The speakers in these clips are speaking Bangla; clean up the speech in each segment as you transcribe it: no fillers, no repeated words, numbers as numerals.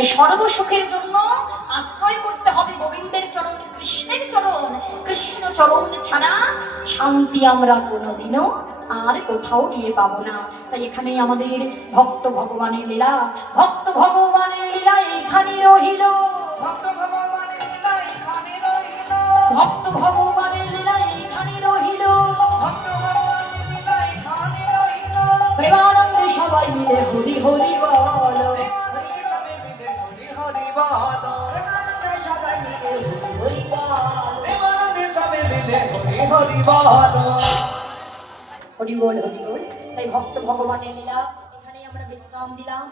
তাই সর্বসুখের জন্য আশ্রয় করতে হবে গোবিন্দের চরণ, কৃষ্ণের চরণ। কৃষ্ণ চরণ ছাড়া শান্তি আমরা কোনোদিনও আর কোথাও গিয়ে পাবো না। তাই এখানেই আমাদের ভক্ত ভগবানের লীলা, ভক্ত ভগবানের লীলা এইখানে রহিল, ভক্ত ভগবানের লীলা এইখানে রহিল, ভক্ত ভগবানের লীলা এইখানে রহিল, ভক্ত ভগবানের লীলা এইখানে রহিল। প্রেমানন্দে সবাই মিলে হরি হরি বল, হরি হরি বল, প্রেমানন্দে সবাই মিলে হরি বল, প্রেমানন্দে সবাই মিলে হরি হরি বল, হরি বল হরি বল। তাই ভক্ত ভগবানের লীলা এখানেই আমরা বিশ্রাম দিলাম।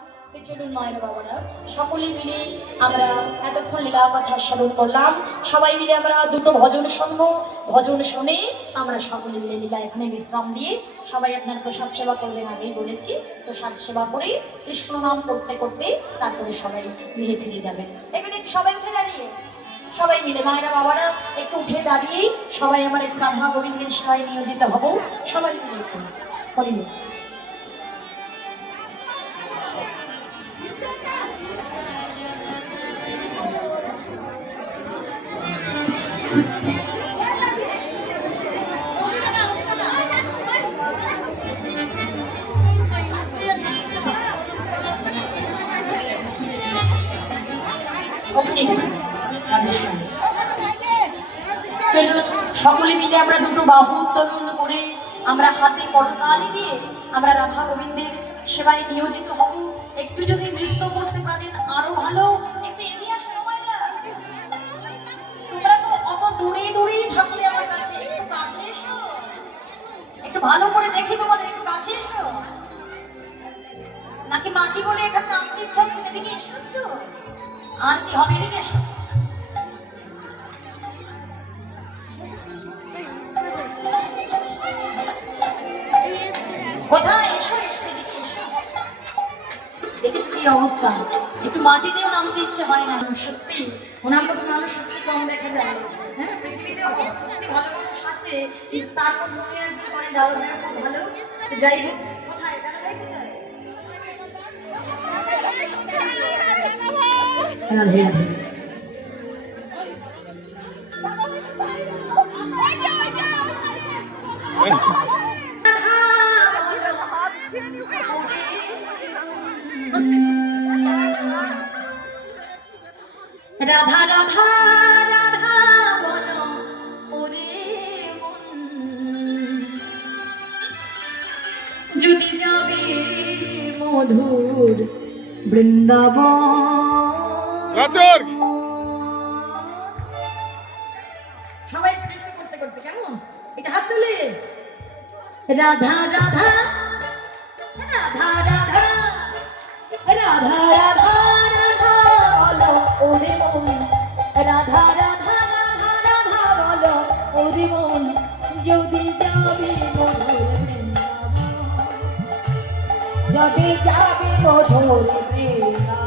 চলুন মায়ের বাবারা সকলে মিলে আমরা এতক্ষণ লীলা কথা শ্রবণ করলাম। সবাই মিলে আমরা দুটো ভজন শুনবো, ভজন শুনে আমরা সকলে মিলে লীলা এখানে বিশ্রাম দিয়ে সবাই আপনার প্রসাদ সেবা করবেন। আগেই বলেছি, প্রসাদ সেবা করে কৃষ্ণ নাম করতে করতে তারপরে সবাই মিলে ফিরে যাবেন। একটু দেখি সবাই উঠে দাঁড়িয়ে, সবাই মিলে মায়েরা বাবারা একটু উঠে দাঁড়িয়ে সবাই আমার একটু রাধা গোবিন্দের সেবায় নিয়োজিত হব। সবাই মিলে একটু হরি বল। চলুন সকলে মিলে আমরা দুটো বাহু উত্তোলন করে আমরা হাতে করতালি দিয়ে আমরা রাধা গোবিন্দের সেবায় নিয়োজিত হব। একটু যদি নৃত্য করতে পারেন আরো ভালো। একটু এগিয়ে আসো মায়েরা, তোমরা তো অত দূরে দূরেই থাকলে আমার কাছে, একটু কাছে এসো, একটু ভালো করে দেখি তোমাদের, একটু কাছে এসো। নাকি মাটি বলে এখানে নামতে ইচ্ছা হচ্ছে? এদিকে এসো একটু, আর কি হবে, এদিকে এসো। কোথায় এসো, এসো এদিকে এসো। দেখেছো কি অবস্থা, একটু মাটিতেও নামতে ইচ্ছে হয় না। সত্যি ওনার মতো মানুষ সত্যি কম দেখা যায়। হ্যাঁ, পৃথিবীতে সত্যি ভালো মানুষ আছে, কিন্তু তার মধ্যে একজন করে দাদা ভাই খুব ভালো। যাই হোক, কোথায় দাদা ভাই কোথায়? রাধে রাধে। রাধা রাধা রাধা বলো ওরে মন, যদি যাবে মধুর বৃন্দাবন। সবাই নৃত্য করতে করতে কেমন এটা হাত তুলে রাধা রাধা রাধা রাধা রাধা রাধা রাধা বলো ওরে মন, রাধা রাধা রাধা রাধা বলো ওরে মন, যদি যাবে মধুর বৃন্দাবন, যদি যাবে মধুর বৃন্দাবন।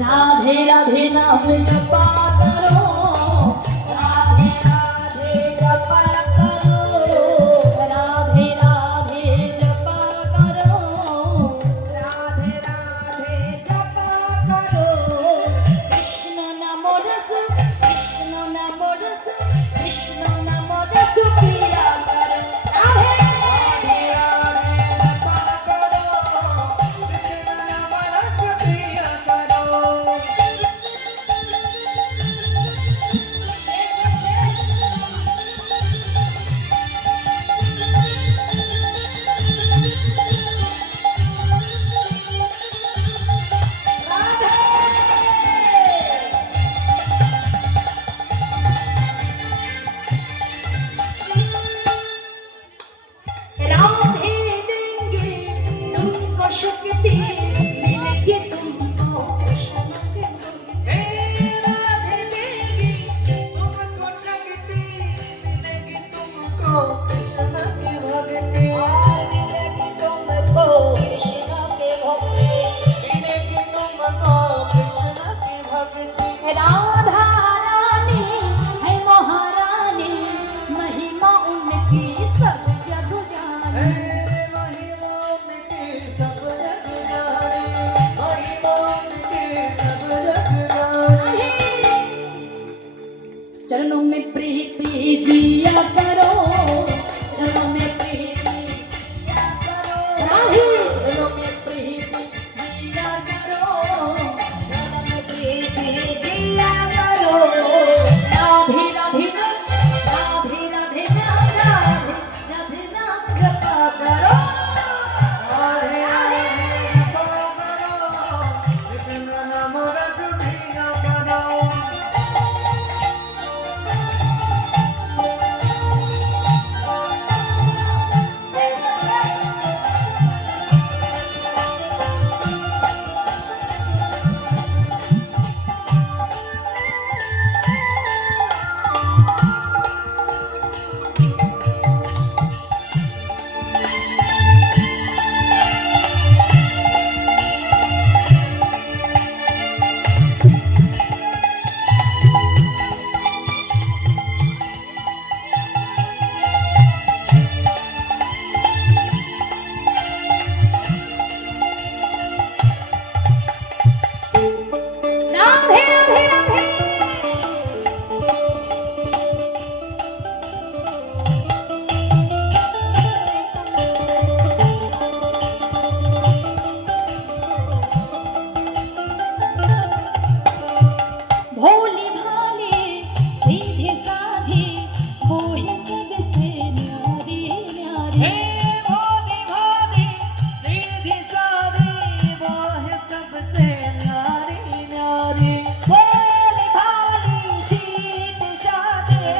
राधे राधे नाम जपा करो, राधे राधे जपा करो, राधे राधे जपा करो, राधे राधे जपा करो। कृष्ण नाम रस, कृष्ण नाम रस, कृष्ण नाम रस पिया करो। राधे राधे जपा करो, कृष्ण नाम रस पिया करो। राधे देंगे तुमको शक्ति, मिलेगी तुमको कृष्ण के भक्ति। राधे देंगी तुमको शक्ति, मिलेगी तुमको कृष्ण की भक्ति। मिलेगी तुमको कृष्ण की भक्ति, मिलेगी तुमको कृष्ण की भक्ति। राधा रानी है महारानी, महिमा उनकी सब जग जाने। महिमा उनकी सब जग जाने, महिमा उनकी सब जग जाने। चरणों में प्रीति जिया करो, चरणों में प्रीति जिया करो, राधे चरणों में प्रीति जिया करो, चरणों में प्रीति जिया करो। राधे राधे राधे राधे राधे राधे नाम जपा करो, राधे राधे जपा करो, कृष्ण नाम रस पिया करो। राधे राधे राधे भोली भाली सीधे साधे, वो है सबसे न्यारी न्यारी। भोली भाली सीधी साधी, वो है सबसे न्यारी न्यारी। भोली भाली सीधी साधे,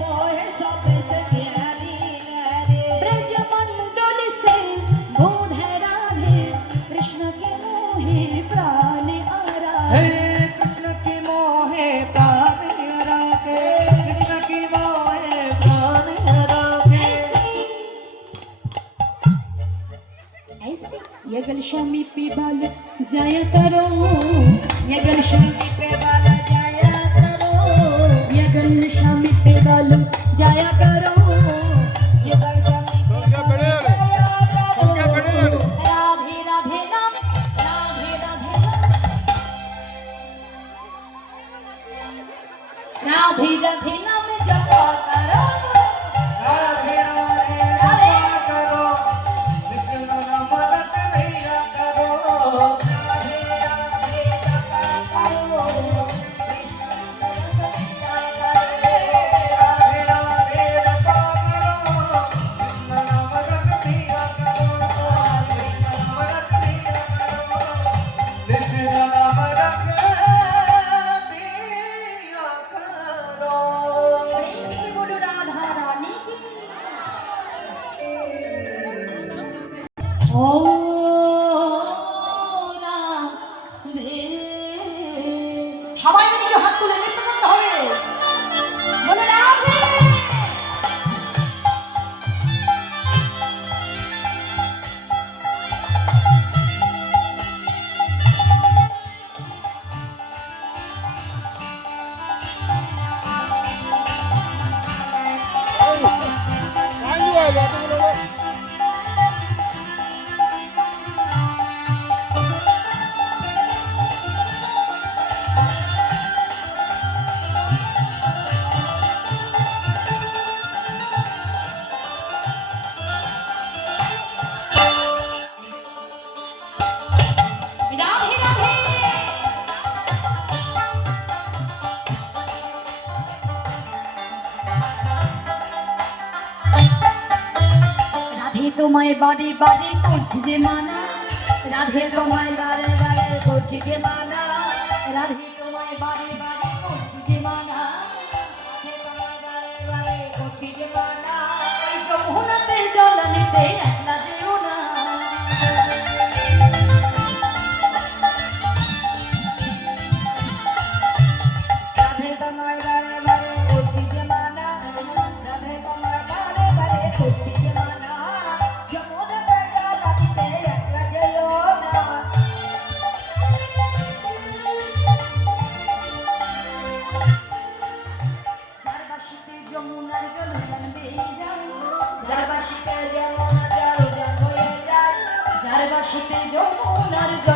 वो है सबसे न्यारी न्यारी। ब्रजमंडल से बोध राधे, कृष्ण के मोहे प्राण आराधे। कृष्ण की मोहे प्राण राधे, कृष्ण की मोहे प्राण राधे। ऐसे यगल शामी पे बाल जाया करो, यगल शामी पे बाल जाया करो, यगल शामी पे बाल जाया करो, यगल शामी पे बाल जाया करो। राधे राधे नाम, राधे राधे नाम, राधे राधे नाम जपा करो, राधे राधे जपा करो, कृष्ण नाम रस पिया करो। राधे राधे जपा करो, कृष्ण नाम रस पिया करो। राधे राधे जपा करो, कृष्ण नाम रस पिया करो, कृष्ण नाम रस पिया करो, कृष्ण नाम रस पिया करो। बोलो राधा रानी की। ओ রাধে, সবাই মিলে হাত তুলে নৃত্য করতে হবে। বলো রাধে। রাধে রাধে। রাধে তোমায় বারে বারে করছি যে মানা, রাধে তোমায় বারে বারে করছি যে মানা, রাধে তোমায় বারে বারে করছি যে মানা, রাধে তোমায় বারে বারে করছি যে মানা। ওই যমুনাতে জল নিতে একলা যেও না। রাধে তোমায় বারে বারে করছি যে মানা, রাধে তোমায় বারে বারে করছি যে মানা, যমুনাতে জল নিতে একলা যেও না। যার বাসিতে যমুনার জল উজান বেয়ে যায়, যার বাসিতে যমুনার জল উজান বয়ে যায়, যার বাসিতে যমুনার জল